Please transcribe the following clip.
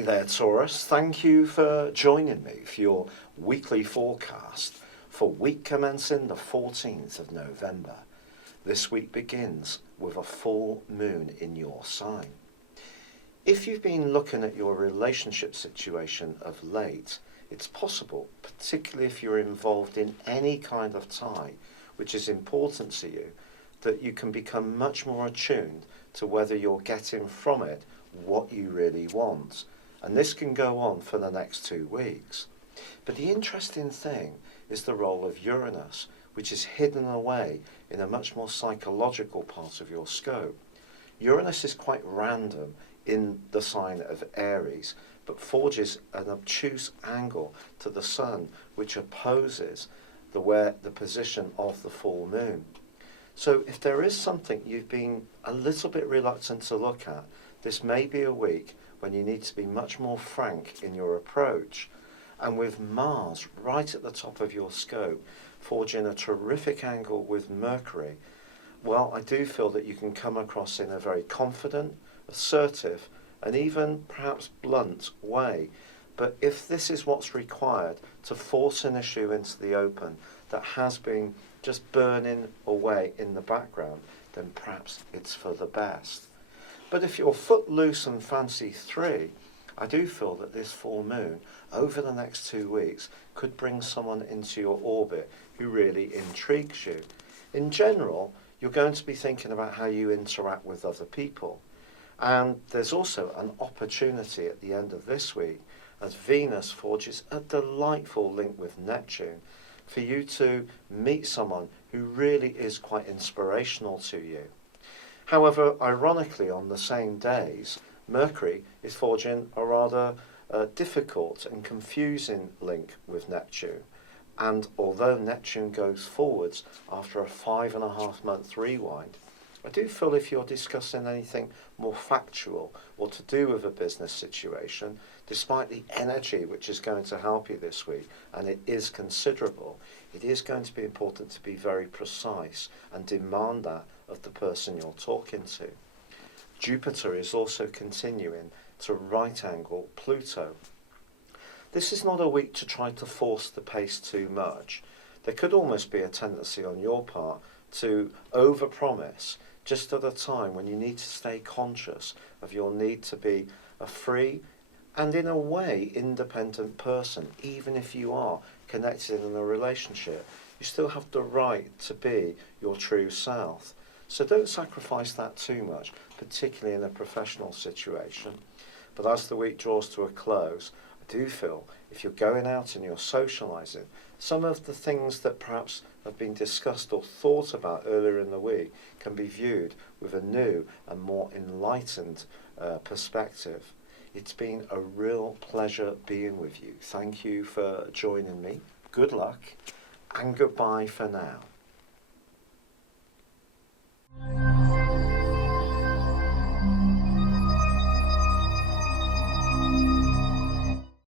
Hi there, Taurus. Thank you for joining me for your weekly forecast for week commencing the 14th of November. This week begins with a full moon in your sign. If you've been looking at your relationship situation of late, it's possible, particularly if you're involved in any kind of tie which is important to you, that you can become much more attuned to whether you're getting from it what you really want. And this can go on for the next 2 weeks. But the interesting thing is the role of Uranus, which is hidden away in a much more psychological part of your scope. Uranus is quite random in the sign of Aries, but forges an obtuse angle to the Sun, which opposes the position of the full moon. So if there is something you've been a little bit reluctant to look at, this may be a week when you need to be much more frank in your approach. And with Mars right at the top of your scope, forging a terrific angle with Mercury, well, I do feel that you can come across in a very confident, assertive, and even perhaps blunt way. But if this is what's required to force an issue into the open that has been just burning away in the background, then perhaps it's for the best. But if you're footloose and fancy free, I do feel that this full moon over the next 2 weeks could bring someone into your orbit who really intrigues you. In general, you're going to be thinking about how you interact with other people. And there's also an opportunity at the end of this week as Venus forges a delightful link with Neptune for you to meet someone who really is quite inspirational to you. However, ironically, on the same days, Mercury is forging a rather difficult and confusing link with Neptune. And although Neptune goes forwards after a 5.5-month rewind, I do feel if you're discussing anything more factual or to do with a business situation, despite the energy which is going to help you this week, and it is considerable, it is going to be important to be very precise and demand that of the person you're talking to. Jupiter is also continuing to right angle Pluto. This is not a week to try to force the pace too much. There could almost be a tendency on your part to overpromise just at a time when you need to stay conscious of your need to be a free and in a way independent person. Even if you are connected in a relationship, you still have the right to be your true self. So don't sacrifice that too much, particularly in a professional situation. But as the week draws to a close, I do feel if you're going out and you're socialising, some of the things that perhaps have been discussed or thought about earlier in the week can be viewed with a new and more enlightened perspective. It's been a real pleasure being with you. Thank you for joining me. Good luck and goodbye for now.